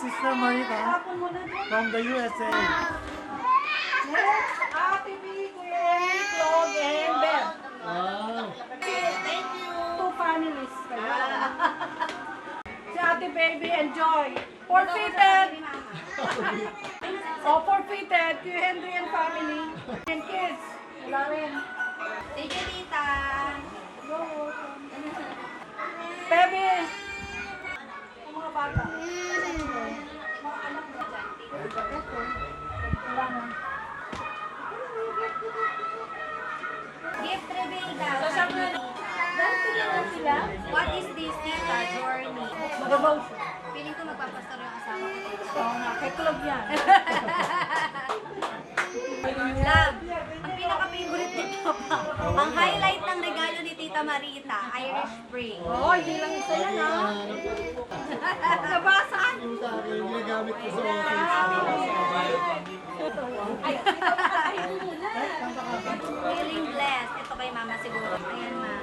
Sister Marita from the USA. Ate B, Kuya Eric, Log, and Beb. Wow. Thank you. Two families. Si Ate Baby and Joy. Forfeited. Forfeited. Kuya Henry and family. And kids. Wala rin. Thank you, tita. Baby. Ang mga bata. Mga anak mo. Wala na. Gift Rebecca. Sila? What is this, tita? Journey. Magabaw. Piling ko magpapastor yung asawa ko. Oo nga. Kay Club yan. Love, ang pinaka-favorite ni Papa, ang highlight ng regalo ni Tita Marita, Irish Spring. Oo, hindi lang isa yan ha. Nabasan? Yung sa akin, yung ginagamit ko sa Feeling blessed. Ito kay Mama siguro. Ayan, Ma.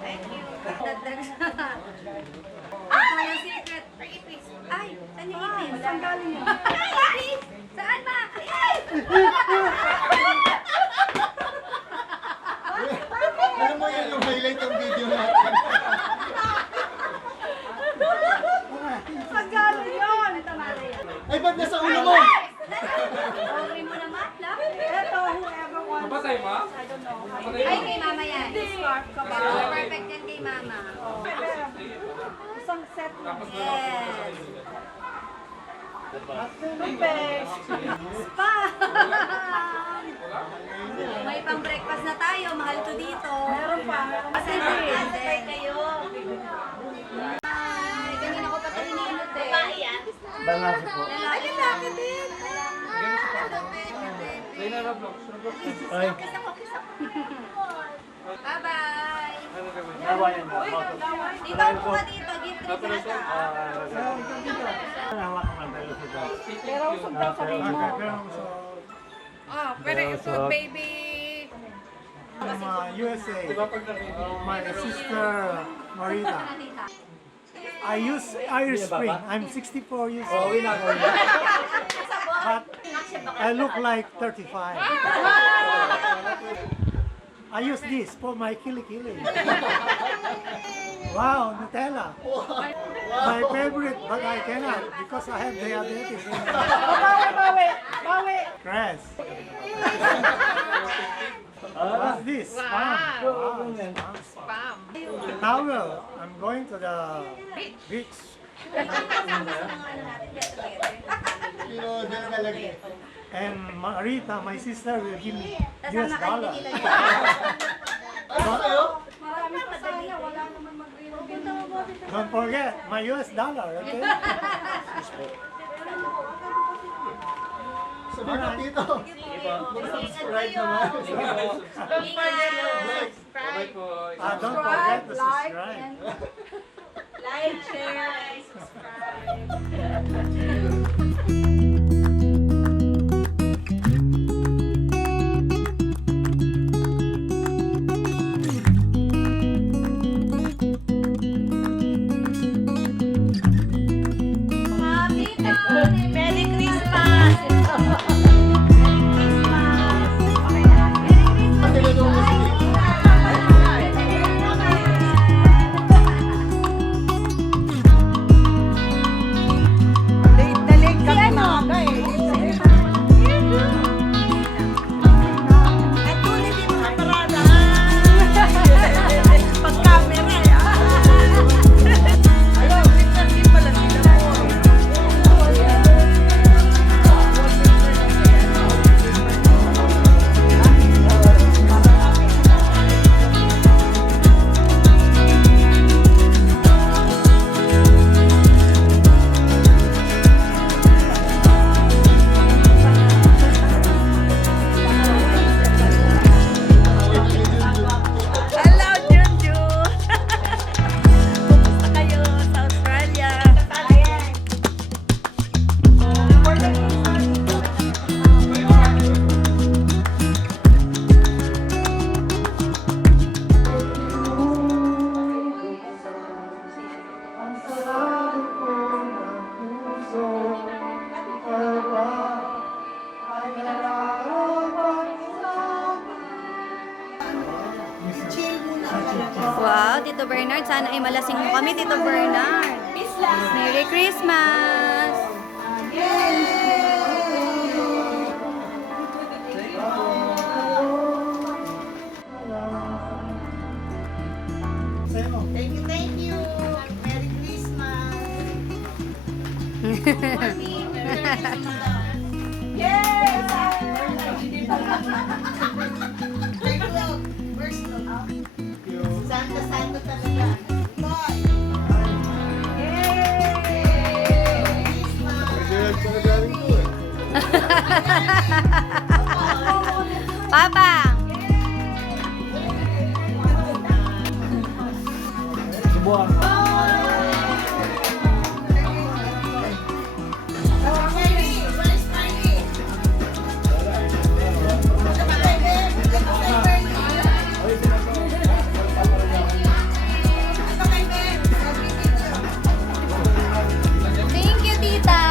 Thank you. Ito yung secret. Ay, saan yung ipis? Saan galing yun? Ay, ipis! Saan, Ma? Ay! Alam mo yan yung highlight ng video natin. Saan galing yun? Ay, ba't nasa ulo mo? Okay mo naman, love. Ito, whoever wants. Kapatay mo? I don't know. Ay, kay Mama yan. Scarf ka ba? Pero perfect yan kay Mama. Isang set lang. Yes. Toothpaste. Spam! May pang breakfast na tayo. Mahal to dito. Meron pa. Pasensya kayo. Ay, kanina ko pa ito ininot eh. Balaki po. Ay, lalaki din. Ay, Bye-bye. nawayan mo. Dito po ka dito. Gift trip na Pero usog daw sabihin mo. Oh, pero ito, baby. From USA, my sister Marita. I use Irish Spring. I'm 64 years old. But I look like 35. I use this for my kilikili. Wow, Nutella. My favorite, but I cannot because I have diabetes. Bawi. Cress. What's this? Spam. Wow, spam. Towel. I'm going to the beach. And Marita, my sister, will give me US dollar. Marami pa sana. Wala naman mag-ring. Don't forget my US dollar, okay? Sabi na dito. Subscribe naman. Bye po. Don't forget to Like, subscribe. and like, share, subscribe. Merry Christmas! Tito Bernard. Sana ay malasing mo kami, Tito Bernard. Merry Christmas! Thank you, thank you. Merry Christmas. Yes! Where's Santa talaga. Boy! Papa! Subuhan. Thank you, Tita!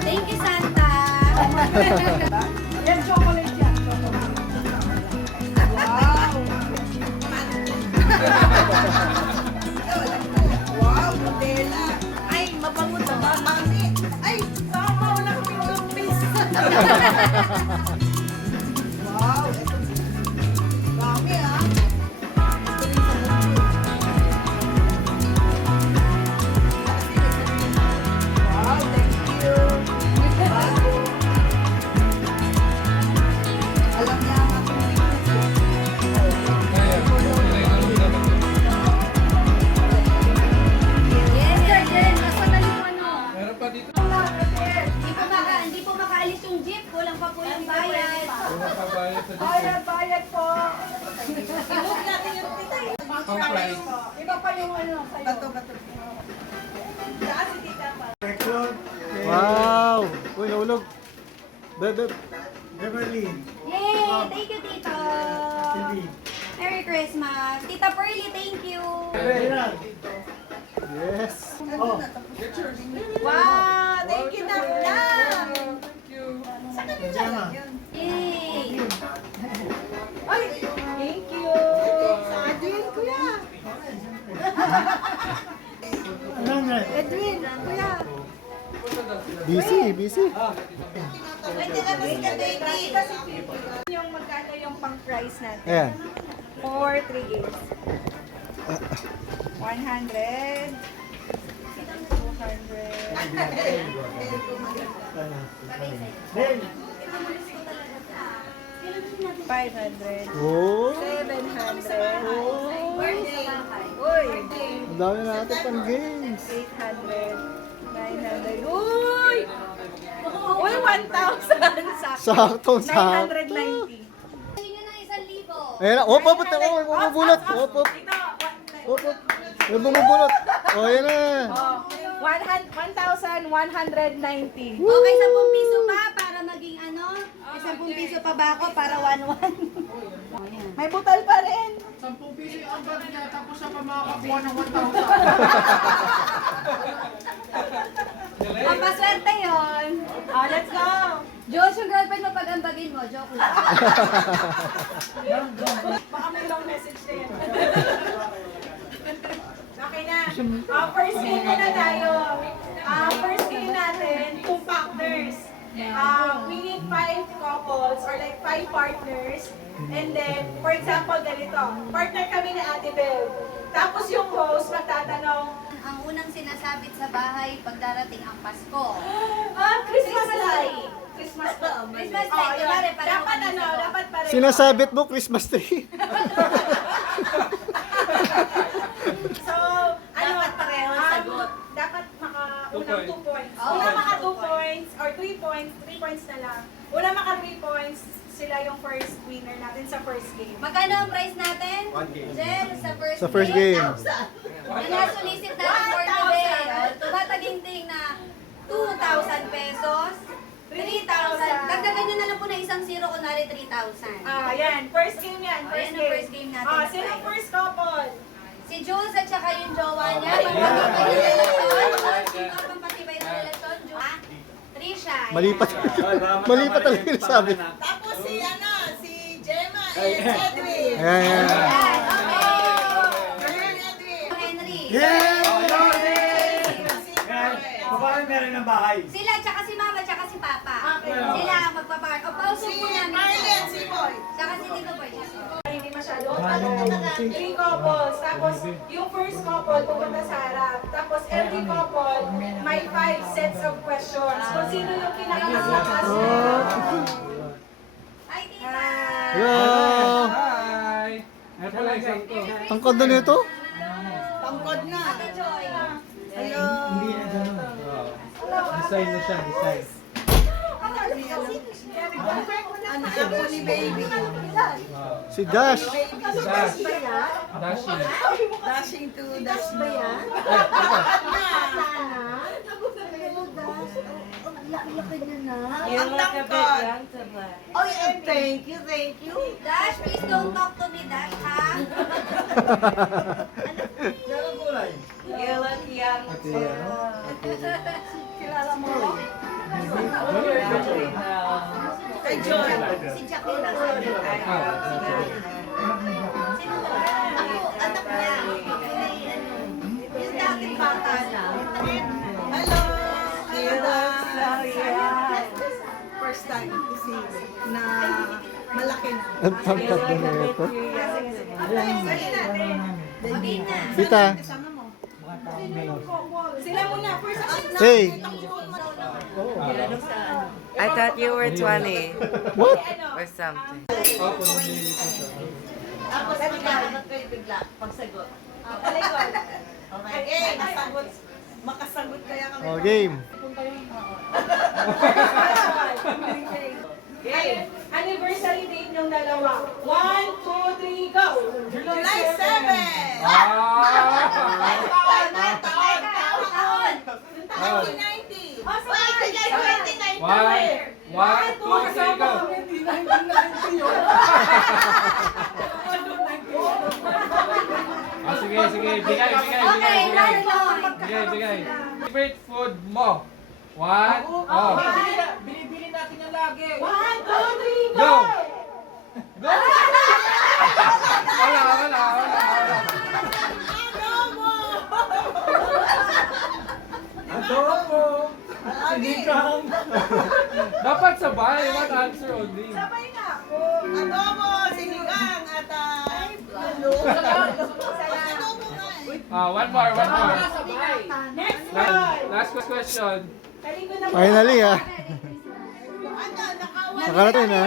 Thank you, Santa! Yan, chocolate yan. Wow, Modela. Ay, mabango to ba, mami? Ay, tama, wala kami toothpaste. Wow, ito. Dami ah. Wow, thank you. Bago. Alam niya ang aking weakness. Yes, Sir Jen! Masadali mo ano? Bayad Hindi po makaalis yung jeep. Kulang pa po yung bayad. bayad po. I-move natin yung tita. Iba pa yung ano sa'yo. Bato. Saan si tita pa? Record. Wow! Uy, nahulog. Bebe. Beverly. Yay! Thank you, Tito! Silvi. Merry Christmas! Tita Pearly, thank you! Gerald. Yes. Oh, Wow! Thank you, Naklang! Saan ka na Diana. Yay! Ay! Thank you! Sa Edwin, kuya! Nandre. Edwin, kuya! Busy. Pwede na kasi ka, baby! Yung magkano yung pang-price natin? Ayan. For 3 games. 100. 200. 500. Oh, 700. Uy! ang dami natin pang games. 800. 900. Uy! Uy, 1,000. Saktong 990. Tingnan ng 1,000. Ayan na. Op. May bumubulot. Op. May bumubulot. O, ayan na. 1,190. Okay, 10 piso pa para maging ano? May 10 piso pa ba ako para 1-1? May butal pa rin. 10 piso yung bag niya, tapos siya pa makakakuha ng 1,000. Pampaswerte yun. Oh, let's go. Diyos, yung girlfriend mo pag ambagin mo. Joke lang. Baka may long message na yan. Okay na. First game na tayo. First game natin, 2 factors. We need 5 couples or like 5 partners. And then, for example, ganito. Partner kami ni Ate Bel. Tapos yung host magtatanong, Ang unang sinasabit sa bahay pag darating ang Pasko. Christmas light. Christmas light. Christmas light, kunwari, parang Dapat kami ano, sa- dapat pareho. Sinasabit mo Christmas tree. So, ano, Dapat pareho ang sagot. Dapat unang 2 points. Oh. Unang maka 2 points or 3 points, 3 points na lang. Unang maka 3 points, sila yung first winner natin sa first game. Magkano ang price natin? 1 game. Jen, sa first Sa first game. Yung nasulisit natin for today, tumataginting na 2,000 pesos, 3,000. Dagdagan nyo na lang po na isang zero, kunwari 3,000. Yan. First game yan. Ayan ang first game natin. Sino first couple? Si Jules at saka yung jowa niya, pampatibay na relasyon. Sino ang pampatibay na relasyon? Trisha. Malipat. Malipat talaga yung sabi. Tapos si Gemma and Edwin. Ayan, ayan. Ayan, okay. Edwin. Henry. Yeah! Babae meron ng bahay. Sila, tsaka si mama, tsaka si papa. Okay. Sila ang magpapart. O, pausin Si po namin. Marlene, si Boy. Tsaka si Tito Boy. Hindi masyado. 3 couples. Tapos, yung first couple pupunta sa harap. Tapos, every couple may 5 sets of questions. Kung sino yung pinakamalakas. Hi, Tita! Hello! Hi! Ano pala isang to? Ang kondo nito? Tangkod na. Ate Joy. Hello. Design na siya, design. Anak ako ni baby. Si Dash. Dash. Dashing. Dashing to dash ba yan? Ang tangkod. Oh, yeah, thank you, thank you. Dash, please don't talk to me, Dash, ha? Kailan yan? Kilala mo? Kay Joy. Si Jackie na sa Sino to? Ako, anak niya. Yung dating bata na. Hello. Hello. First time to see na malaki na. Ang tangkad na nito. Maging na. Tita. Sila muna. First Hey. I thought you were 20 What? or something. Tapos magkakaroon kayo bigla pagsagot. Okay, makasagot kaya kami. Oh, game. Okay. Anniversary date ng dalawa. 1, 2, 3, go! July 7! Taon. 1990! Oh, sorry. 2019! One, two, three, go! Sige, sige. Bigay, bigay, Okay, bigay, bigay. last one. Bigay, bigay. Favorite food mo? One, oh. Binibili natin yan lagi. 1, 2, 3, Go! go! Go! Wala, wala, wala. Adobo! Sinigang! Dapat sabay. One answer only. Sabay na ako. Adobo, sinigang, at lalo. Adobo nga eh. One more, one more. Next Last, one. last question. Kalingo na Finally, ha? Ano, nakawan. Nakarating, ha?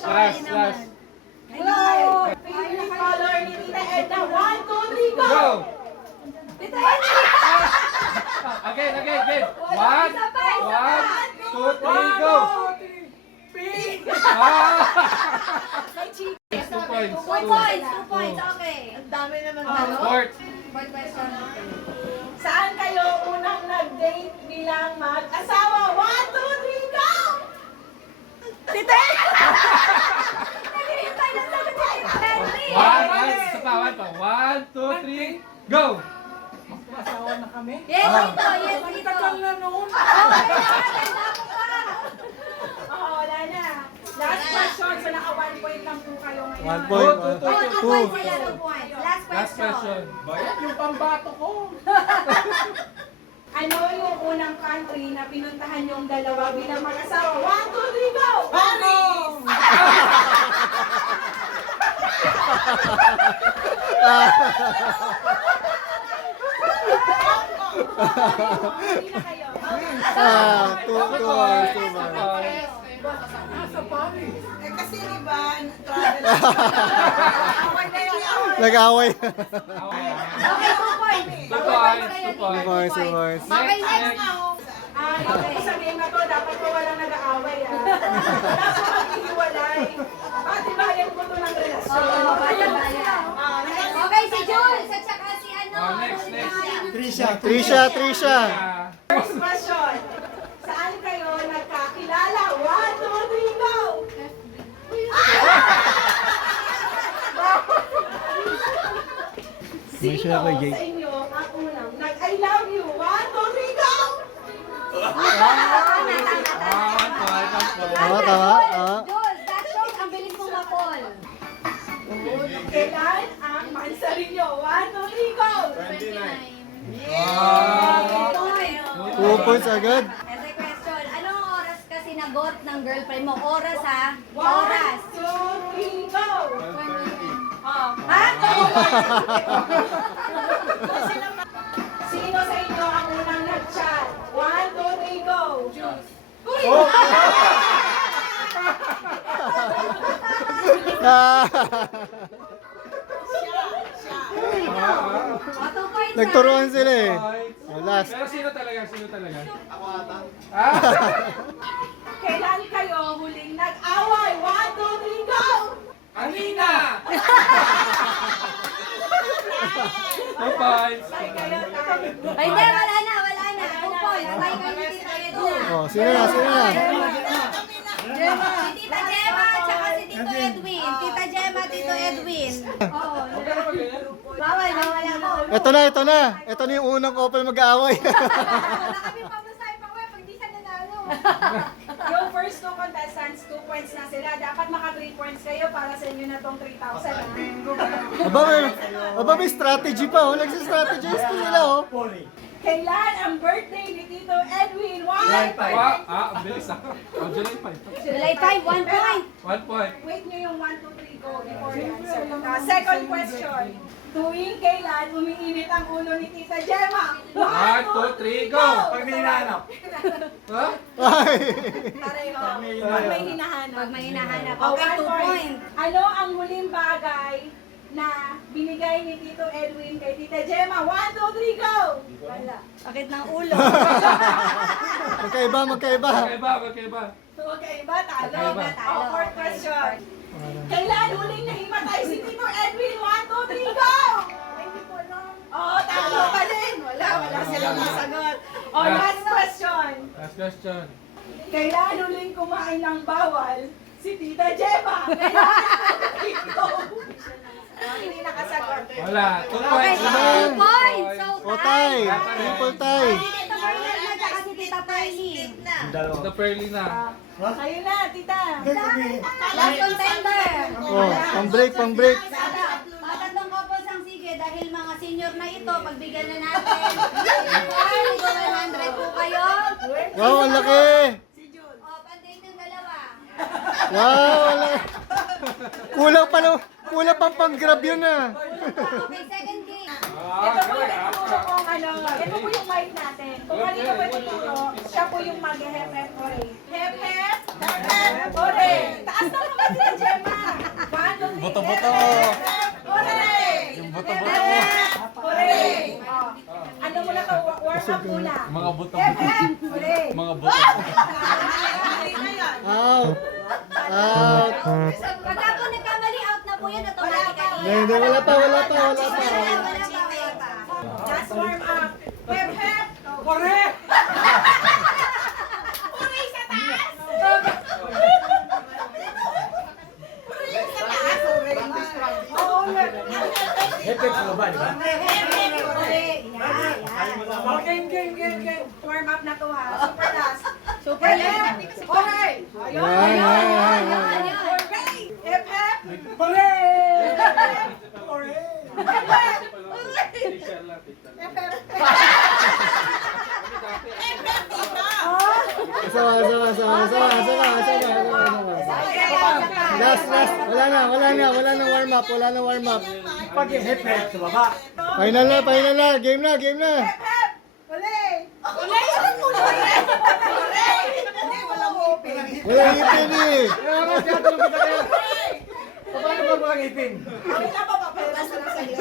Last, last. Hello! Favorite color ni Tita Edna. 1, 2, 3, go! Go! Tita Edna! Again, again, again. One, two, three, go! Two points. 2 points, 2 points, okay. Ang dami naman Fourth. Fourth question. Saan kayo unang nag-date bilang mag-asawa? 1, 2, 3, go! Tita Edna! Naghihintay na sabi ni Tita Henry. Isa pa, one pa. One, two, three, go! Yes, dito, yes, dito. Okay, ako pa. Wala na. Last question. So, naka 1 point lang po kayo ngayon. 1 point. Two, two, two, 2 points sila, 2 points. Last Last question. Ano yung unang country na pinuntahan yung dalawa bilang mag-asawa? 1, 2, 3, go! Paris! Hindi na kayo. Two hours, 2 hours. Eh kasi diba, travel. Away na yun. Nag-away. Okay, 2 points. 2 points, 2 Two points. hours, 2 hours. Okay, next. Ito sa game na to, dapat po walang nag-aaway. Dapat maghihiwalay. Pati bayan po to ng relasyon. Okay, si Jules at saka Trisha. First question. Saan kayo nagkakilala? 1, 2, 3, go! May Sino siya kay Jay. sa inyo ang unang nag-I love you? 1, 2, 3, go! Tama. Jules, that shows ang bilis mong ma-call. Kailan ang mansarin nyo? 1, 2, 3, go! 2 points agad. Ito yung question. Anong oras ka sinagot ng girlfriend mo? Oras ha? 1, Oras. 2, 3, go! Oh. Ha? Sino sa inyo ang unang nag-chat? 1, 2, 3, go! O, 2 points Nagturuan sila eh. Last. Pero sino talaga? Kailan kayo huling nag-away? 1, 2, 3, go! Kanina! 2 points. Ay, kayo tayo. Ay, hindi, wala na. 2 points. Tayo kayo ni Tita Edwin. Oh, sino na? Si Tita Gemma, tsaka si Tito Edwin. Tita Gemma, Tito Edwin. Oo. Bawal ako. Ito na. Ito na yung unang couple mag-aaway. Wala kami pamasahe pa pag di siya nanalo. Yung first 2 contestants, 2 points na sila. Dapat maka 3 points kayo para sa inyo na tong 3,000. Aba, may strategy pa. Oh. Nagsistrategize pa sila. Oh. Kailan ang birthday ni Tito Edwin? 1, Ang bilis ako. July 5. July 5, 1 point. 1 point. Wait nyo yung 1, 2, 3 go before you answer. Second question. Tuwing kailan umiinit ang ulo ni Tita Gemma? 1, 2, 3, go! Pag may hinahanap. Ha? Ay. Pareho. Pag may hinahanap. Pag may hinahanap. Oh, Okay, 1 2 point. point. Ano ang huling bagay na binigay ni Tito Edwin kay Tita Gemma? 1, 2, 3, go! Wala. Sakit ng ulo. Magkaiba. Magkaiba. Okay, ba? Talo. Magkaiba. Oh, fourth question. Kailan huling nahimatay si Tito Edwin? 1, 2, 3, go! Hindi ko alam. Oh, talo ka din. Wala silang masagot. Oh, last question. Last question. Kailan huling kumain ng bawal si Tita Gemma? Hindi nakasagot. Wala. 2 Okay, points. so 2 points. So, O, tay. Triple tay. Si Tita Marlene na tsaka si Tita Pearly. Ito Pearly na. Kayo na, tita. Last contender. Oh, pang break. Matatlong couples ang sige dahil mga senior na ito, pagbigyan na natin. 100 po kayo. Wow, ang laki. O, pandate yung dalawa. Wow, ang laki. Kulang pang-grab yun ah. Okay, second game. Ito po yung ito po yung mic natin. Kung kanina po ituturo, siya po yung mag-hep-hep hooray. Hep-hep, hep-hep hooray. Taas na mga Tita Gemma. 1, 2, 3, Boto-boto. hep-hep hooray. Yung boto-boto. Hep-hep hooray. Oh. Ano muna to? Warm up muna. Mga boto-boto. Hep-hep hooray. Mga boto. Out. Pagka po nagkamali, out na po yan automatically. Hindi, wala pa. Wala pa. Just warm up. Hep-hep. Hooray! Hooray sa taas! Hooray sa taas! Oo, Hepek sa baba, di ba? Game. Warm up na to ha. Super last. Super last. Hooray! Ayun. Yan. Hooray! Hep hep! Hooray! Hooray! Hep hep! Sama. Last. Wala na warm up. Pag hepek sa baba. Final na. Game na. Hep hep! Hooray! Hooray! Hooray! Hindi, walang ngipin. Wala ipin eh. Paano pag mga ipin? Kami na pa papelas na lang sa'yo.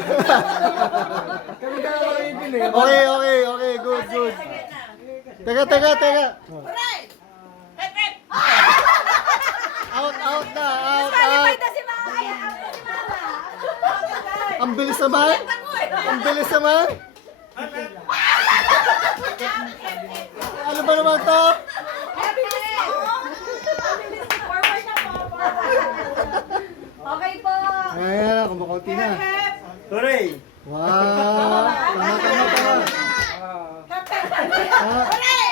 Kami ka na mga ipin eh. Okay. Good. Teka. Hooray! Hep hep! Out na. Qualified na si Mama. Ay, out na si Mama. Ang bilis naman. Ano ba naman to? Forward na po, forward. Okay po. Ayan, kumukunti na. Hep, Hooray! Wow! Tama, tama, tama. hep, hep. Ah, Hooray!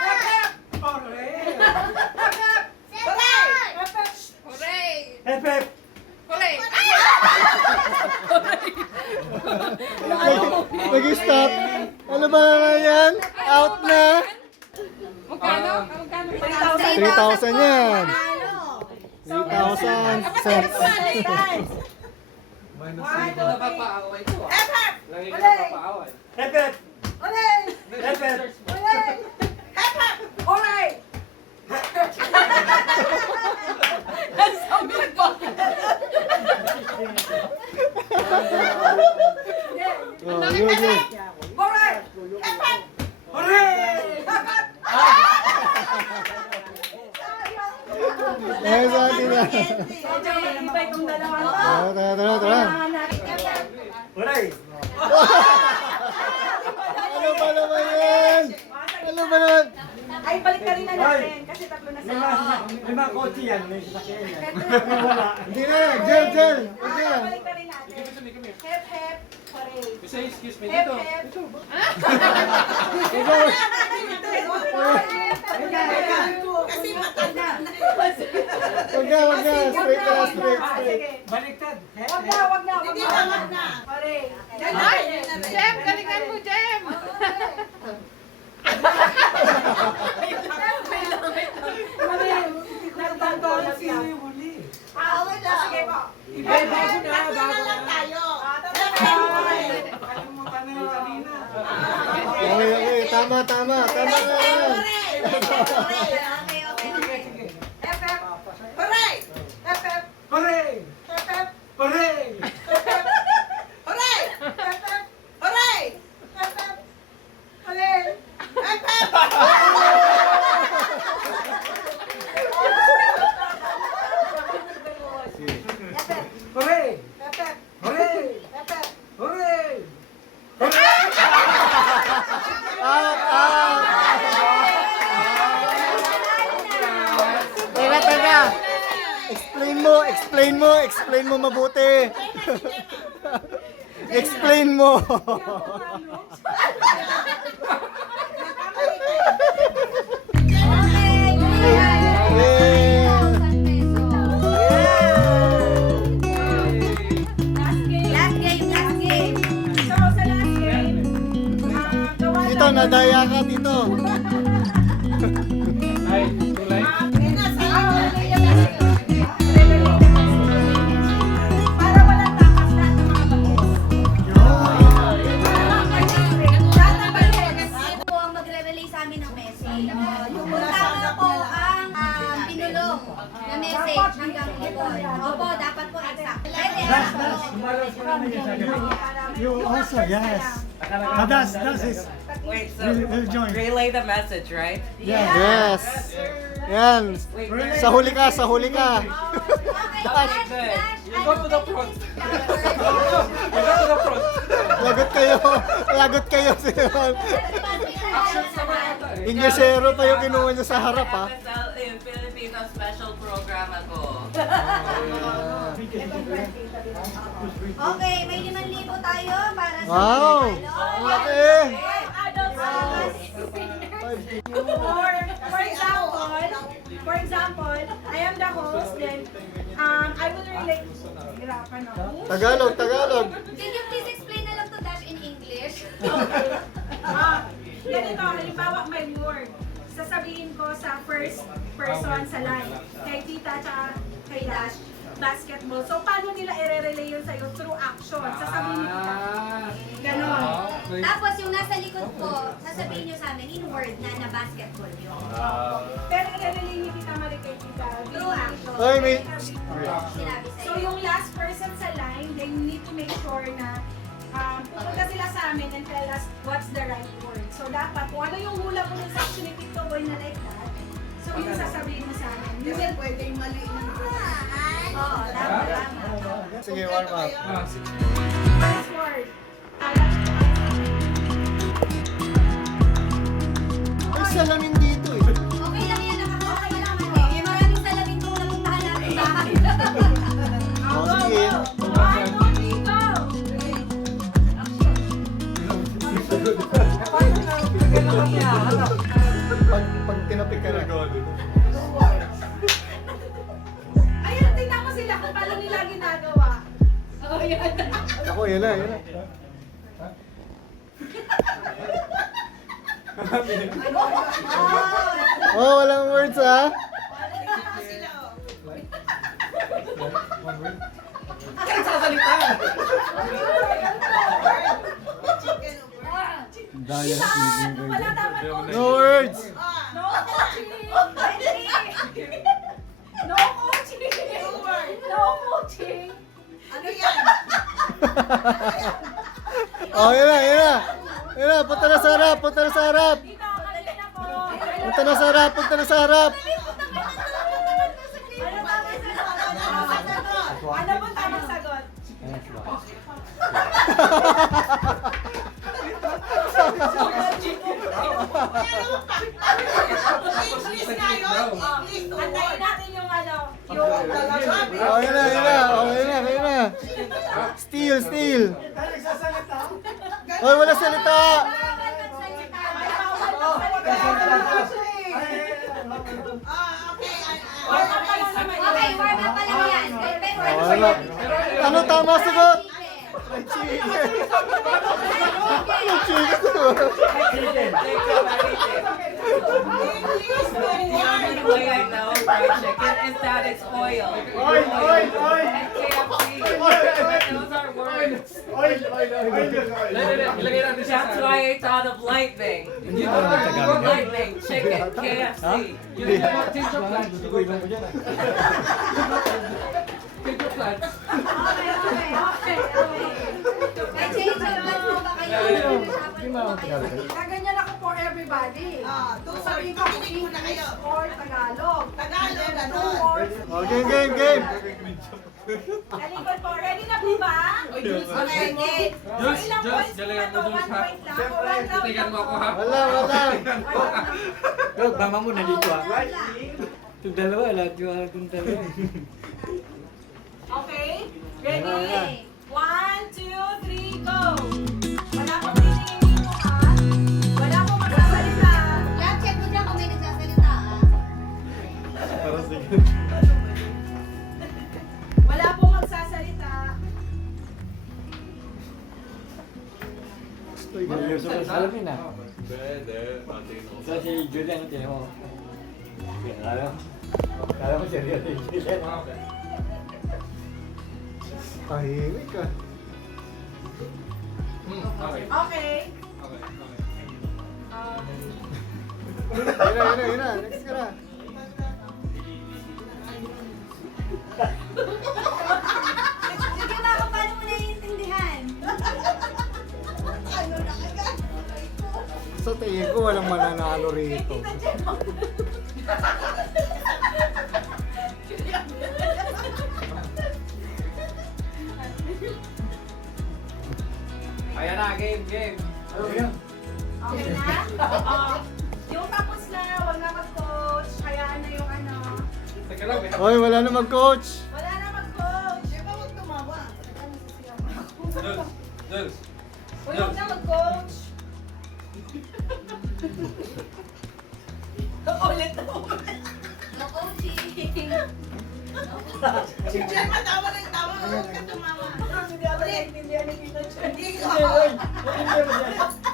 Hep, hep. Hooray! Hooray! Hep, hep! nag-stop. Ano ba naman yan? Out na. 3,000 yan. 3,000 cents. Minus 3 na papaaway ko. Hep, hep. Lagi ka na papaaway. Hep, hep! Hooray! Hep, hep! Hooray! Hep, hep. Hooray! Oh, yun, yun. Hooray! Hep, hep. Hooray! Hep, hep. Eh, sa atin na. Medyo mag-iba itong dalawa to. Tara, tara, tara, tara. Hooray! Ano ba naman yan? Ano ba naman? Ay, balik na rin na natin kasi tatlo na sila. May mga kotse yan, may sasakyan yan. Wala. Hindi na, gel, gel. Huwag na. Balik na rin natin. Hep, hep, hooray. Kasi excuse me Hep, dito. hep. Kasi matanda. Huwag na, huwag na. Straight na, straight, straight. Baliktad. Hep, Wag na, wag na, wag na. Wag na. Hooray. Jem, galingan mo, Jem! Sige po. Bago na tayo. Nakalimutan na yung kanina. Okay, okay. Tama, tama. Tama na yan. Okay, okay. Hep, hep. Hooray! Hep, hep. Hooray! Hep, hep. Hooray! Hep, hep. Hooray! Hep, hep. Hooray! Hep, hep. Hooray! Hep, hep. Hooray! Hep, hep. Hooray! Hep, hep. Hooray! Out, out. Teka, teka. Explain mo mabuti. Explain mo. Okay, Yeah. 1,000 pesos. Last game, last game. So, sa last game, gawa Dito, nadaya ka dito. Ay, tulay. para walang takas lahat ng mga bagos. Lahat ng bagos. Ito po ang magre-relay sa amin ng message. Kung tama po ang binulong na message hanggang likod. Opo, dapat po exact. Pwede. You also, yes. Das is, Wait, so will join. relay the message, right? Yes. Yan. Sa huli ka, sa huli ka. Okay, Good. You go to the front. You go to the front. Lagot kayo. Lagot kayo. Inglesero pa yung kinuha niya sa harap, ha? In Filipino special program ako. Okay, may 5,000 tayo para sa Wow. panalo. Okay. For example, I am the host, then I will relate. Hirapan ako. Tagalog, Tagalog. Can you please explain na lang to Dash in English? Ganito, halimbawa may word. Sasabihin ko sa first person sa line. Kay Tita at kay Dash. Basketball. So, paano nila i-relay yun sa'yo? Through action. Sasabihin ni Tita. Ganon. Tapos yung nasa likod ko, sasabihin nyo sa amin in word na basketball yun. Pero i-relay ni Tita Marie kay Tita. Through action. Oy, may... Sinabi So, sa'yo. yung last person sa line, they need to make sure na pupunta sila sa amin and tell us what's the right word. So, dapat, kung ano yung hula mo sa action ni Tito Boy na like that, so yung sasabihin mo sa amin. Kasi pwedeng mali ng Oo, tama. Sige, warm up. first word. Pag tinapik ka na. Ayun, tingnan mo sila kung paano nila ginagawa. Oh, yan. Ako, yun na, yun na. Oh, walang words ha? Daya. Wala dapat coaching. No words. No coaching. No coaching. No coaching. Ano yan? Oh, yun na, yun na. Yun na, punta na sa harap, punta na sa harap. Dito, kanina po. Punta na sa harap, punta na sa harap. Ano po tamang sagot? Antayin natin yung ano, yung Oh, yun na, yun na. Oh, yun na, yun na. Steal, steal. Oh, wala salita. Okay, warm up pa lang yan. Oh, wala. Ano tama sagot? Chicken and that is oil. Oil, oil, oil. And KFC. Those are words. Oil, oil, oil. That's why I thought of lightning. You know, lightning, chicken, KFC. You know, change your plans. Change your plans. May change of plans po ba kayo? Kaganyan ako for everybody. Sabihin ko kung English or Tagalog. Tagalog, ano? Two words. Oh, game, game, game. Talikod po. Ready na po ba? Okay, game. Ilang Jules, points po galingan ba mo, to? Jules, 1 ha? point lang o 1 round Tingnan mo lang ako, po? ha? Wala, wala. Dog, mama mo nandito ah. Itong dalawa, lahat yung itong dalawa. Okay? Ready? 1, 2, 3, go! Wala pong titingin dito ha. Wala pong magsasalita. Lab check mo dyan kung may nagsasalita ah. Wala pong magsasalita. Seryoso ka sa alamin ah. Isa si Julian ang tiyan mo. Kala mo seryoso yung Julian. Tahimik ka. Okay. Okay. Yun na, yun na, yun na. Next ka na. Sige na kung paano mo naiintindihan. Sa tingin ko, walang mananalo rito. Ayan na, game, game. Okay na? Yung tapos na, wag na mag-coach. Hayaan na yung ano. Teka lang, Hoy, wala na mag-coach. Wala na mag-coach. Di ba huwag tumawa? Jules, Jules. Wag na mag-coach. Ulit na ulit. No coaching. Si Gemma, tawa ng tawa. Huwag ka tumawa. Hindi ako naiintindihan ni Tita Chen. Hindi ko.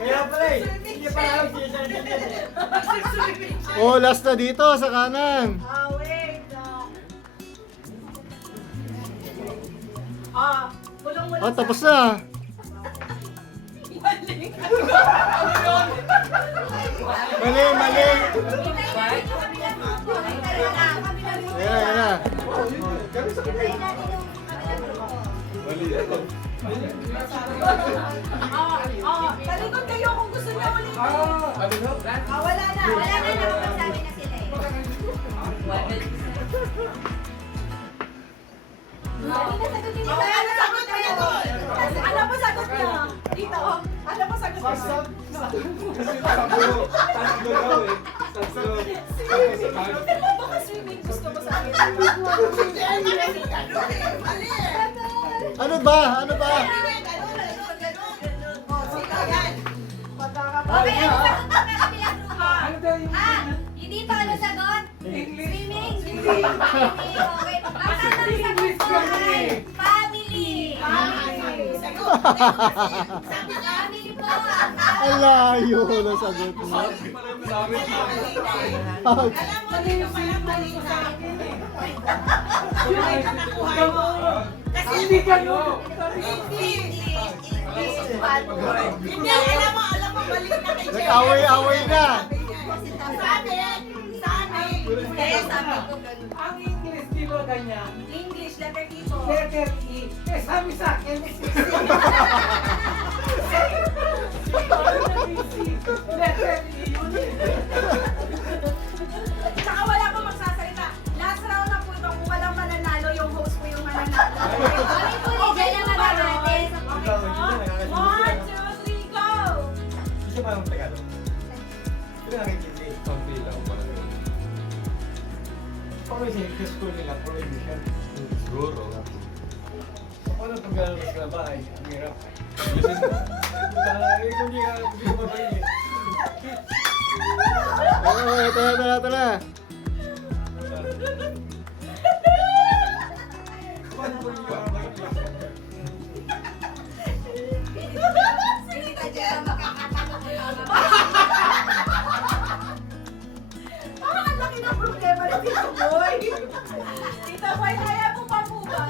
Kaya pala eh. Hindi pa alam siya siya siya. Oh, last na dito, sa kanan. Wait. Kulong mo lang Oh, tapos na. Mali, mali. Ayan, ayan na. Talikod kayo kung gusto niyo ulit. Ano na? Wala na. Wala na nakapagsabi na sila eh. Ano sagot niya? Ano po sagot niya? Dito, oh. Ano po sagot niya? Baka swimming gusto mo sa akin. Ano ba? Ano ba? Okay, ano sagot ng kabilang grupo? Ano daw yung... Hindi pa ano sagot? English. Swimming. Okay. Ang tamang sagot ko ay family. Family po. Ang layo na sagot mo. Kasi hindi ka no. Hindi, alam mo, mali na kay Jen. Nag-away-away na. Kaya sabi ko ganun. Ang English, di ba ganyan? English, letter E po. Letter E. Eh, sabi sa akin, letter E. Tsaka wala pa magsasalita. Last round na po ito. Kung walang mananalo, yung host po yung mananalo. Kami po ni Jen ang mananatin. 1, 2, 3, go! Isa pa ng Tagalog. Ito na aking English. Konti lang para. Paano sa school nila, prohibition? Siguro. Paano pag gano'n sa bahay? Ang hirap. Listen mo. Kung di ka mabalik. Oo, ito na. Hindi ka Jen ang makakatanong mo. Parang ang laki ng problema ni Tito Boy. Tito Boy, kaya mo pa po ba?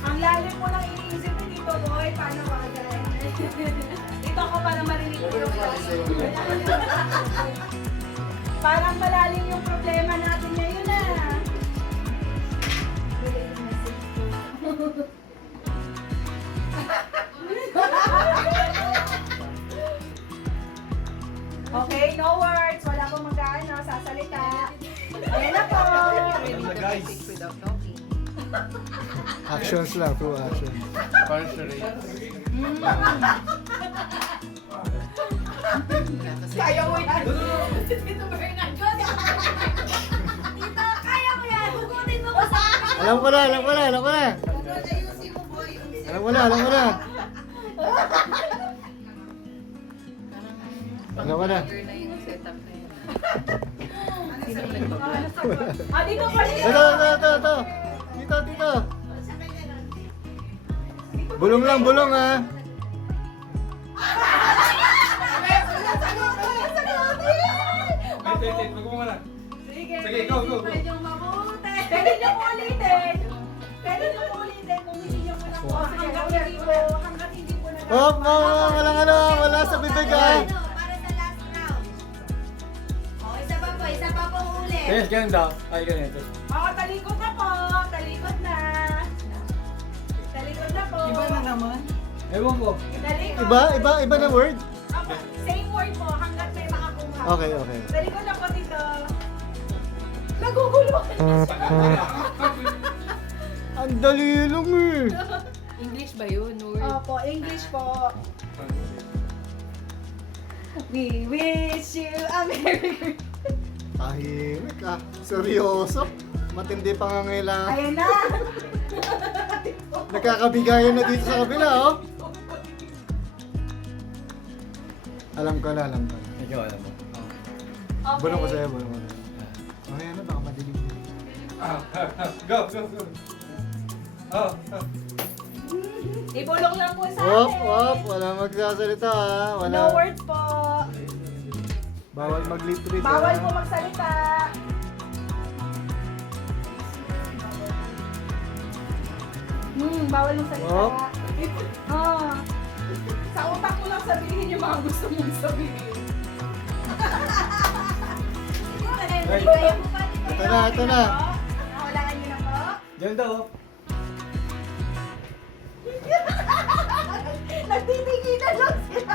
Ang lalim mo nang iniisip ni Tito Boy, paano ba dyan? Dito ako para marinig ko yung parang malalim yung problema natin ngayon ah. Okay, no words. Wala pong mag-ano, sasalita. Ayan na po. Actions lang, true action. Partially. Kaya mo yan. Tito Bernardo. Tita, kaya mo yan. Hugutin mo ko sa akin. Alam ko na. Alam ko na. Alam ko na. Ah, dito pa rin. Ito. Dito. Bulong lang, ha. Wait. Wag mo muna. Sige, Sige, go. Medyo mabuti. Pwede niyo po ulitin. Kung hindi niyo po na po. Hanggat hindi po na. Wala sa bibigay. Ano, para sa last round. Oh, isa pa po uli. Yes, ganun daw. Ay, ganito. Talikod na po. Talikod na. Talikod na po. Ewan ko. Talikod. Iba na word? Opo, same word po hanggat may makakuha. Okay. Talikod na po dito. Nagugulo. Ang dali lang eh. English ba yun? Or... Opo, English po. We wish you a Merry Christmas. Tahimik ah. Seryoso. Matindi pangangailangan. Ayan na. Nagkakabigayan na dito sa kabila, oh. Alam ko na. Ikaw alam mo. Okay. Bulong ko sa'yo. Ayan na, baka madilim. Go. Ibulong lang po sa Wop. akin. Wala magsasalita, ah. Wala. No words po. Bawal mag-lip-read, Bawal ah. po magsalita. Bawal magsalita. Wop. Ah. Sa utak mo lang sabihin yung mga gusto mong sabihin. Kaya mo pa dito. Ito na. Nawalaan niyo na po. Ganun daw. Nagtitinginan lang sila.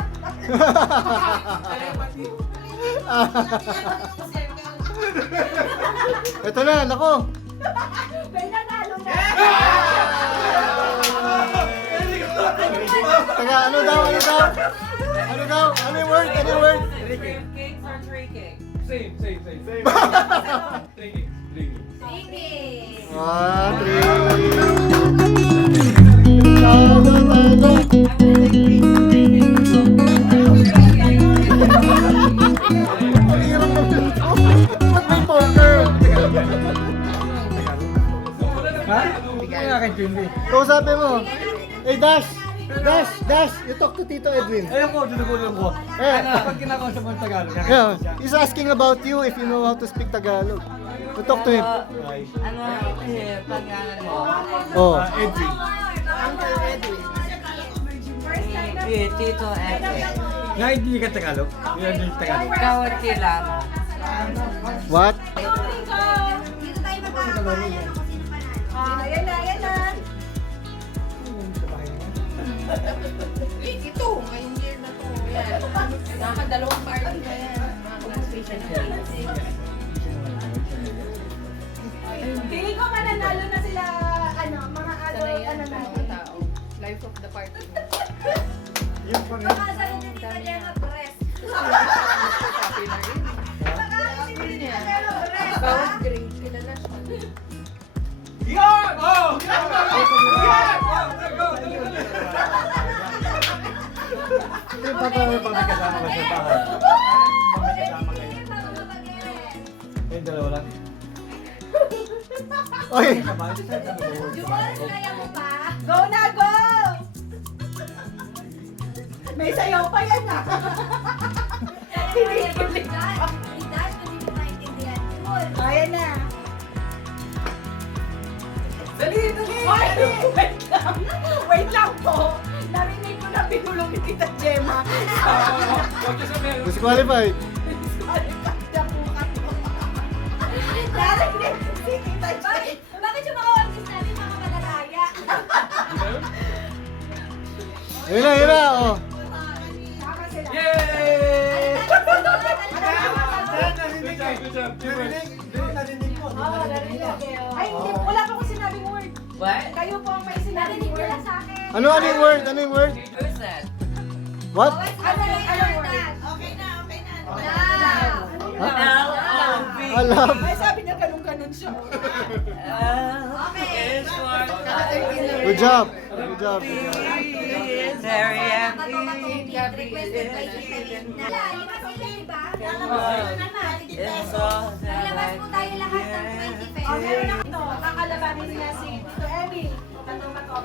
Ito na, nako. May nanalo na. Teka, ano daw? Ano yung word? Cakes or tray cakes? Same. Drinking. Sige. 1, 3. Ang hirap naman ito. Ba't may poker? Ha? Hindi ka nakakaintindi. Kausapin mo. Hey, Dash, you talk to Tito Edwin. Ayun ko, dinugulan ko. Eh. Pag kinakausap mo ng Tagalog. Yeah, he's asking about you if you know how to speak Tagalog. You talk to him. Ano pangalan mo? Oh. Edwin. Tito Edwin. Nga hindi ka Tagalog. Hindi ka Tagalog. Ikaw at kilala. What? Dito tayo magkakabayan kung sino panalo. Ayan na, ayan na. Ito, ngayong year na to. Yan. Nakakadalawang party na yan. Mga special days. Pili ko mananalo na sila, mga adult, Sana yan sa mga tao. Life of the party. Baka sa rin Tita Gemma Press. Baka si Tita Gemma Press. Bawat grade, kilala siya. Yan! Oh! Yan! Hindi pa tayo pagkakasama ka sa bahay. Yung dalawa lang. Oy! Jumon, kaya mo pa? Go na, go! May sayaw pa yan na. Kinikilig. Dash, hindi mo maintindihan. Jumon. Ayan na. Dali. Wait lang po. Narinig ko na pinulong ni Tita Gemma. Huwag ka sabihin. Disqualified. Narinig si Tita Gemma. Bakit yung mga artist namin mga malalaya? Yun na, oh. Tama sila. Yay! Narinig. Good job. Narinig ko. Oo, narinig ko. Ay, hindi. Wala pa akong sinabing word. What? Kayo po ang may sinabing Narinig nyo word. lang sa akin. Ano yung word? Ano yung word? Who's that? What? Ano yung word? Okay na. Now. L-O-V. Alam. Ay, sabi niya ganun-ganun siya. Okay. Is for Good job. Good job. Requested by Tita Edna. Lima sila, diba? It's all Nilabas po tayo lahat ng 20 O, meron pesos. ako ito. Kakalabanin nila si Tito Emmy.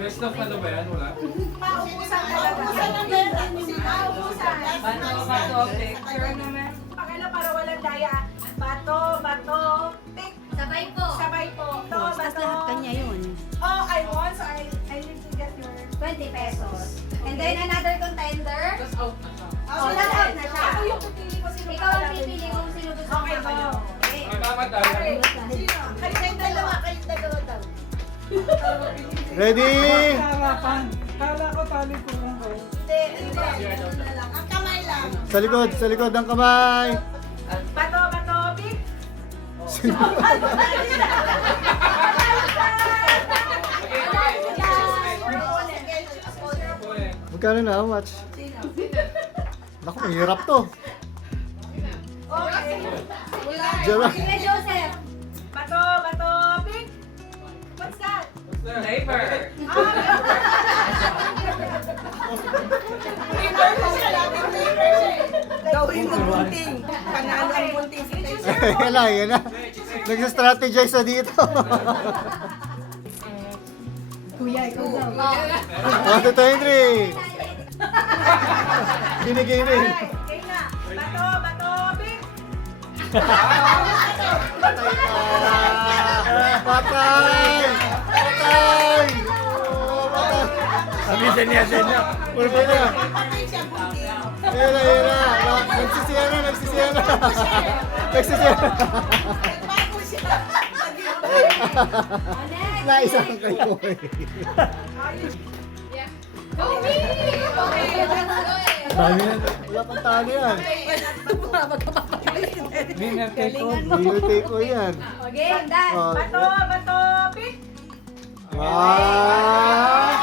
Best of ano ba yan? Wala? Paubusan talaga. Paubusan ng pera. Paubusan. Paano ka picture naman? Pakala para walang daya. Bato, pick. Sabay po. Sabay po. Ito, bato. yun. Oh, I won, so I need to get your... 20 pesos. And then another contender. Oh, Shout out na siya. Ako yung pipili ko sino Ikaw ang pipili kung sino gusto mo Okay, na go. Okay. Ay, tama tayo. Okay. Kayong dalawa daw. Ready? Kala ko tali ko lang ko. Ang kamay lang. Sa likod ng kamay. Bato, pick. Magkano na? How much? Naku, mahirap to. Okay. Diyan Sige, Joseph. Bato, pick. What's that? Paper. Gawin mo bunting. Panalo ang bunting si Tayo. Yan na. Nagsa-strategize na dito. Kuya, ikaw daw. 1, 2, 3. Gini-gini. Okay na. Bato, pick. Patay! Patay! Oh, patay! Sabihin niya. Puro pa niya. Hira. Nagsisiya na. Naisang kayo eh. Okay, Wala pang talo yan. Winner take all. Winner take all yan. Okay, done. Oh, Bato, pick. wow!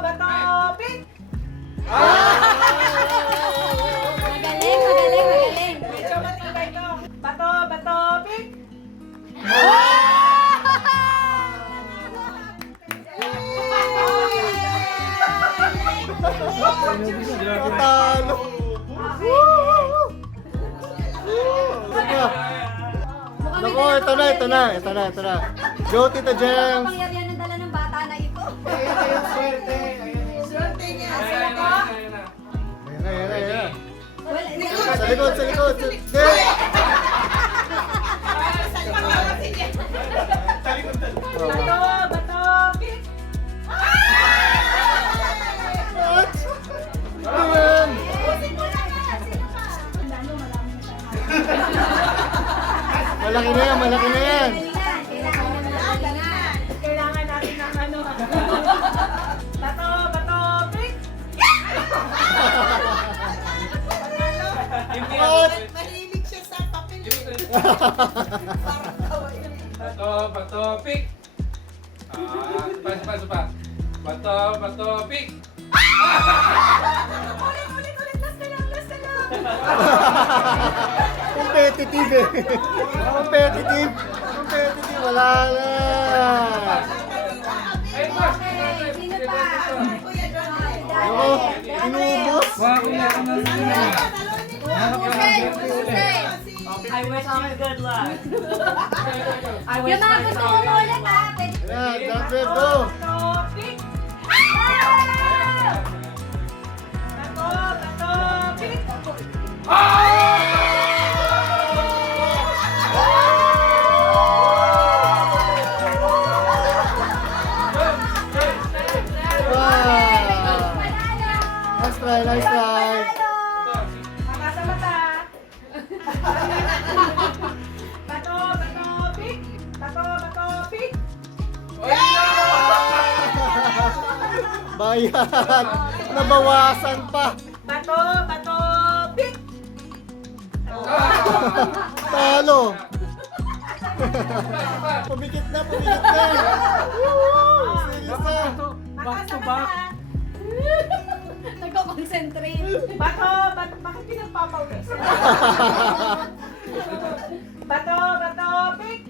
Bato, pick. Natalo. Woo! Sige. Nako, ito na. Go, Tita James. Pangyarihan ng dala ng bata na ito. Ayan. Wala, Sa likod. Sige. Bato, pick. What? Ano yan? Malaki na yan. Kailangan ng Kailangan natin ng ano. Bato, pick. What? Mahilig siya sa papel. Bato, pick. Supa. Bato, pick. Ulit, last na lang. Competitive eh. Competitive. Wala na. Ay, boss. Sino pa? Ako, inubos. I wish you good luck. I wish Yung mga my gusto mo ulit ha. Pwede. Yan, Jeffrey, go. Bato, pick. Bato, pick. Wow. Nice try. Mata sa mata. Bato, pick. Bato, pick. Bayan. Nabawasan pa. Bato, pick. Talo. Pumikit na. Serious na. Back to back. Nagko-concentrate. Bato, bakit pinagpapawis? Bato, pick.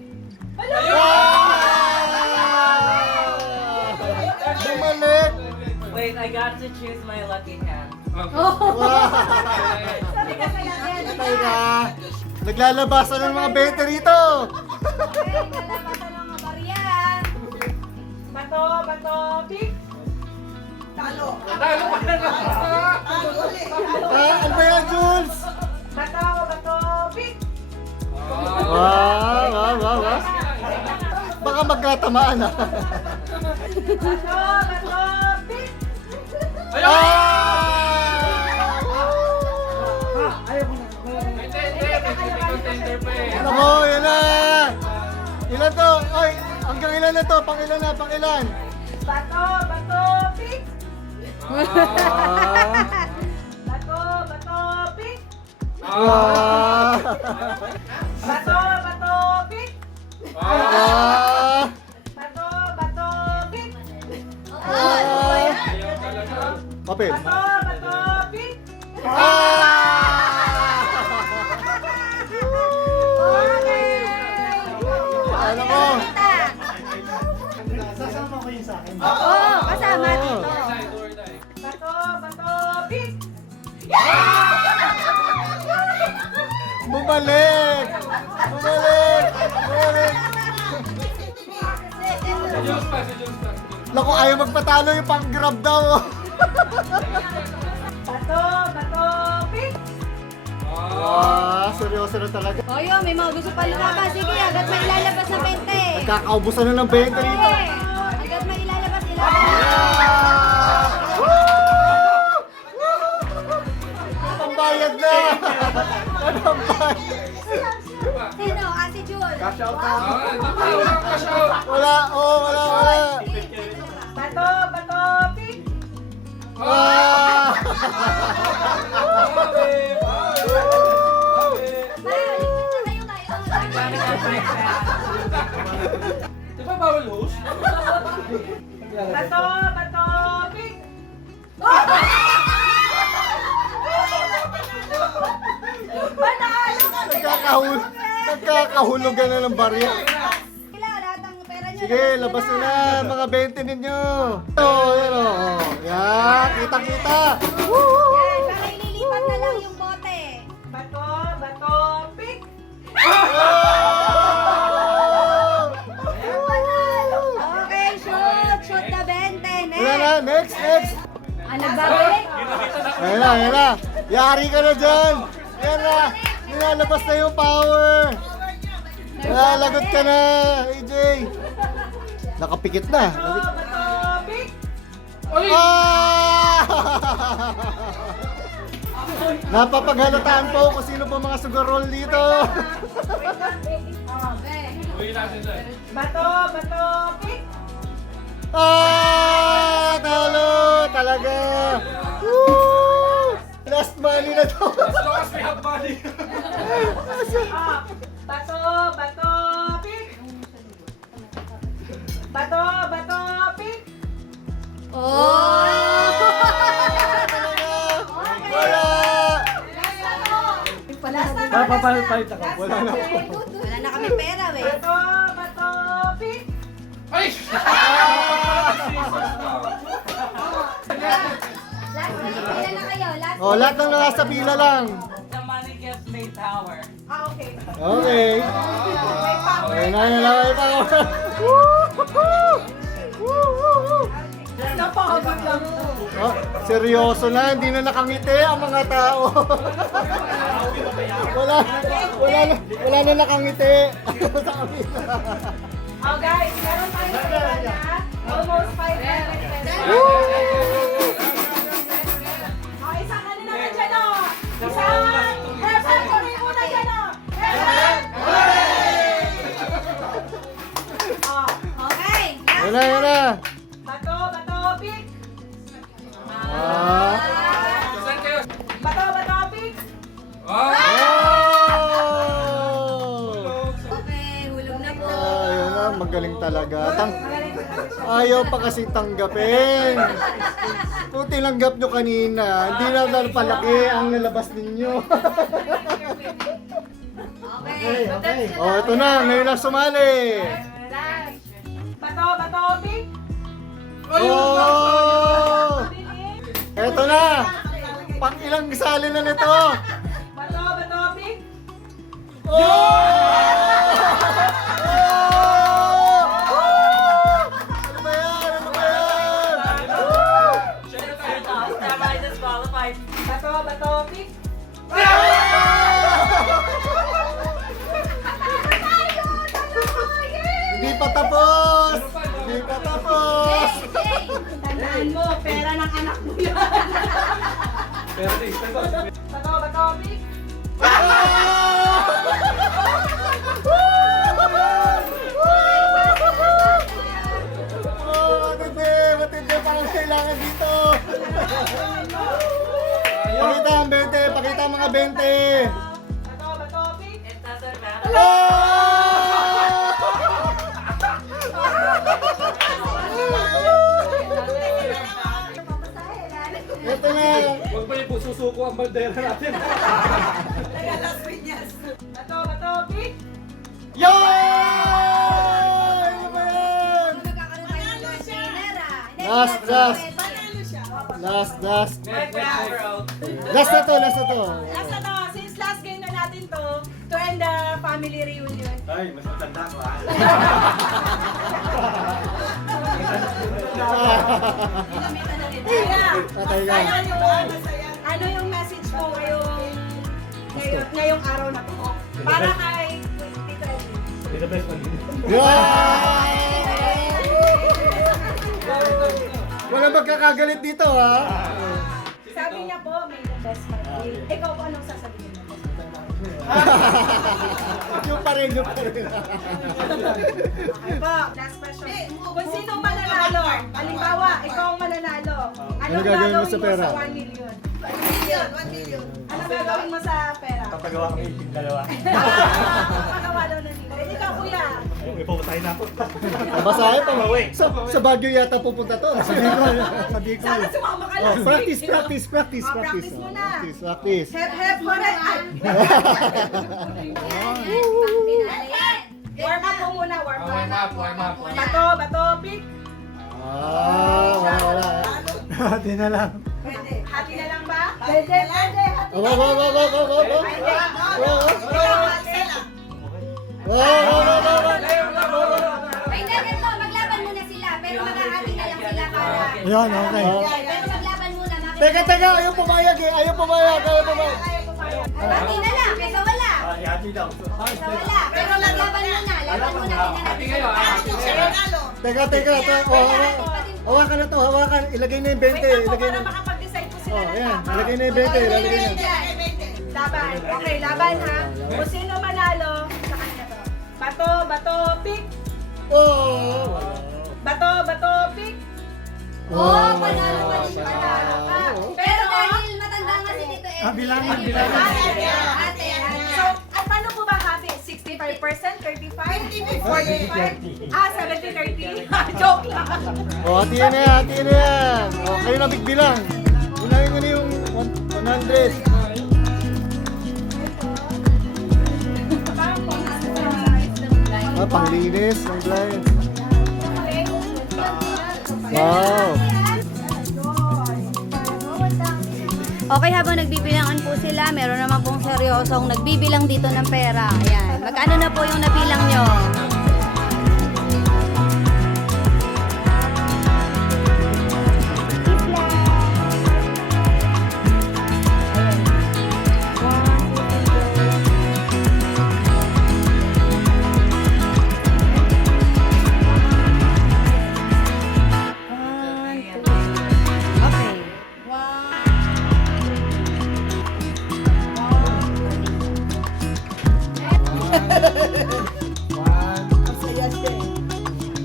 Bumalik. Wait, I got to choose my lucky hand. Wow. Sabi ka kaya Patay na. Naglalabasan ng mga bete rito. Okay, nalabasan ng mga barya. Bato, pick. Talo. Talo pa na. Ano ba yan, Jules? Bato, pick. Wow. Baka magkatamaan ah. Bato, pick. Contender pa eh. Nako, yan na. Ilan to? Oy, hanggang ilan na to? Pang ilan? Bato, pick. Ah. Bato, pick. Ah. Bato, pick. Ah. Bato, pick. Ah. Ayaw talaga. Papel. Bato, pick. Ano ko? Sasama ko yun sa akin. Oo, kasama dito. Or die. Bato, pick. Bumalik! Si Jules pa. Naku, ayaw magpatalo yung pang-grab daw. Bato, pick. Seryoso na talaga. O yun, may mga gusto pa lumaban. Sige, agad may ilalabas na 20. Nagkakaubusan na ng 20 rito. Sige, agad may ilalabas, ilalabas. Pambayad na! Pambayad! Sino? Si Jul. Wala, wala. Bato, pick. Ah! Di ba bawal host? Bato, pick. Nagkakahulugan na ng barya. Sila, lahat ng pera nyo Sige, labas nyo na mga 20 ninyo. Yan o. Yan, kita-kita. Yan, baka ililipat na lang yung bote. Bato, pick! Okay, shoot! Shoot na 20. Wala na, next. Ano babalik? Ayan na. Yari ka na dyan. Yan na. Nilalabas na yung power. Nalagot ka na, AJ. Nakapikit na. Bato, pick! Ah! Napapaghalataan po kung sino po mga sugar roll dito. Bato, pick! Ah! Talo! Talaga! Woo! Last money na to. As long as we have money. Bato, pick! Bato, pick! Oh! Wala! Last na to! Papalit ako. Wala na ako. Wala na kami pera, we. Bato, pick! Ay! Last na, pila na kayo. Last Oh, lahat ng nasa pila lang. The money gets me power. Okay. Okay. May power. Ayun na may power. Napakagod lang. Oh, seryoso na, hindi na nakangiti ang mga tao. wala na nakangiti. Sa kabila. Oh guys, meron tayo pera na almost 500 pesos. Oh, isang ano naman dyan oh. Isang haircut ko rin muna dyan oh. Haircut! Oh, Okay. Yun na. bato, pick! Ah. Saan kayo? Bato, pick! Oh! Okay, hulog na po. Ayun na, magaling talaga. Ayaw pa kasi tanggapin. Kung tinanggap nyo kanina, hindi na palaki ang nalabas ninyo. Okay. Oh, ito na, ngayon na sumali. Bato, pick! Oh! Ito na. Pang ilang sali na nito. Bato, pick! Oh! Ano ba yan? Am I disqualified? Bato, pick! Hindi pa tapos. Hindi pa tapos. Tandaan mo, pera ng anak mo yan. Pero di, Bato, pick! Oh, matindi parang kailangan dito. Pakita ang 20, pakita ang mga 20. Bato, pick! It doesn't matter. Ito na. Huwag ba yung susuko ang bandera natin? Bato, pick! Yay! Ano ba yan? Magkakaroon tayo ng last winner, ah. Hindi, Last. Last Next round. Last na to. na to, since last game na natin to end the family reunion. Ay, mas matanda ko ah. Kaya, Tatay ka. ano yung message mo ngayong araw na to? Para kay Tito Edwin. Hindi na best man. Yay! Wala magkakagalit dito, ha? Sabi niya po, may the best man. Ikaw po anong sasabihin mo? Yung pa rin. Okay po, last question. Kung sino mananalo, halimbawa, ikaw ang mananalo, anong gagawin mo sa gagawin mo pera? sa 1 million? 1 million. Anong gagawin mo sa pera? Papagawa kami yung dalawa. Pagawa daw ng million. Ikaw, kuya. May pumutahin na ako. Basahin pa, sa Baguio yata pupunta to. Sa Bicol. Sana sumama ka Oh, lang. practice. Practice muna. Practice. Hep, hep, correct. Ay, Pang finale yan. Warm up po muna, warm up. Warm up. Bato, pick. Wala. Di na lang. Happy na lang ba? Pwede. Wow. Ay, ganito, maglaban muna sila, pero maghahati na lang sila para... Yan, okay. Pero maglaban muna, Teka, ayaw pumayag eh. Ayaw pumayag. Hati na lang, kaysa wala. Kaysa wala. Pero maglaban muna, laban muna. Hati kayo, Teka. Hawakan na to, hawakan. Ilagay na yung 20. Wait lang po Ilagay para na. makapag-decide po sila Oh, ng ayan. tama. Ilagay na yung 20. Ilagay na. Laban. Okay, laban ha. Kung sino manalo, sa kanya to. Bato, pick. Oh! Bato, pick. Oo, panalo pa din pala. Pero dahil matanda nga si Tito Edwin. Bilangan. Ate. So, paano po ba hati? 65%, 35, 45? 70-30? Joke lang. Oh, hati na yan. Oh, kayo na bigbilang. Unahin nyo na yung 100. Panglinis ng blind. Wow! Okay, habang nagbibilangan po sila, meron naman pong seryosong nagbibilang dito ng pera. Ayan. Magkano na po yung nabilang nyo? Okay.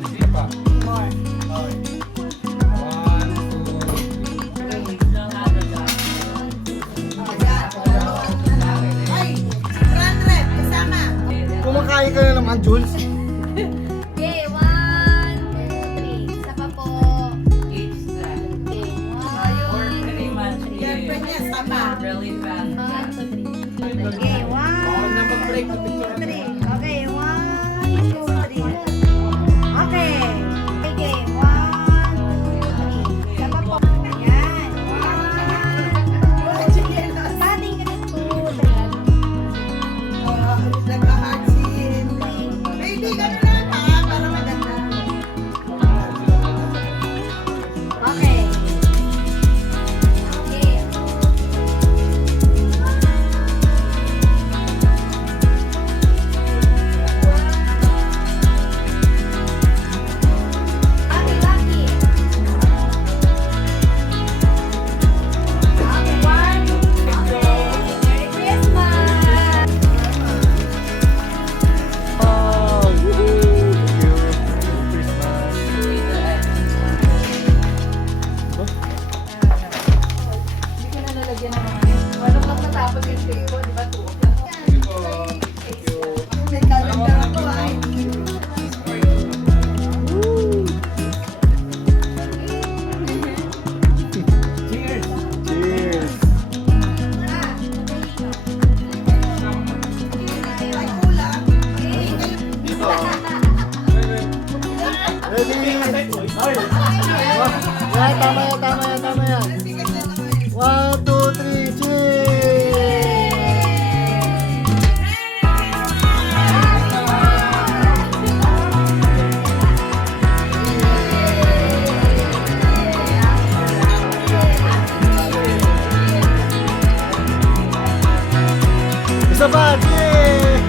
Sige pa. Kumakain ka na naman, Jules. Okay, 1, 2, 3. Isa pa po. Each set. Okay, Or 1, pretty much really fast. 2, 3. Okay, 1, 2, 3. Okay, 1, 2, 3. Okay. Okay, 1, 2, 3. Isa pa po. Ayan. 1. Starting ka na 2, 3. Baby, gano'n lang ha, para maganda. Okay. Okay. Happy Lucky. Okay. Merry Christmas. Oh, woohoo! Merry Christmas. Cheers! Ready? Yan, tama yan. 1, 2, 3, cheers! Isa pa, cheers!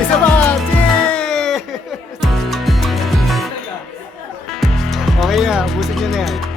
Isa pa, cheers! Okay na, busin nyo na yan.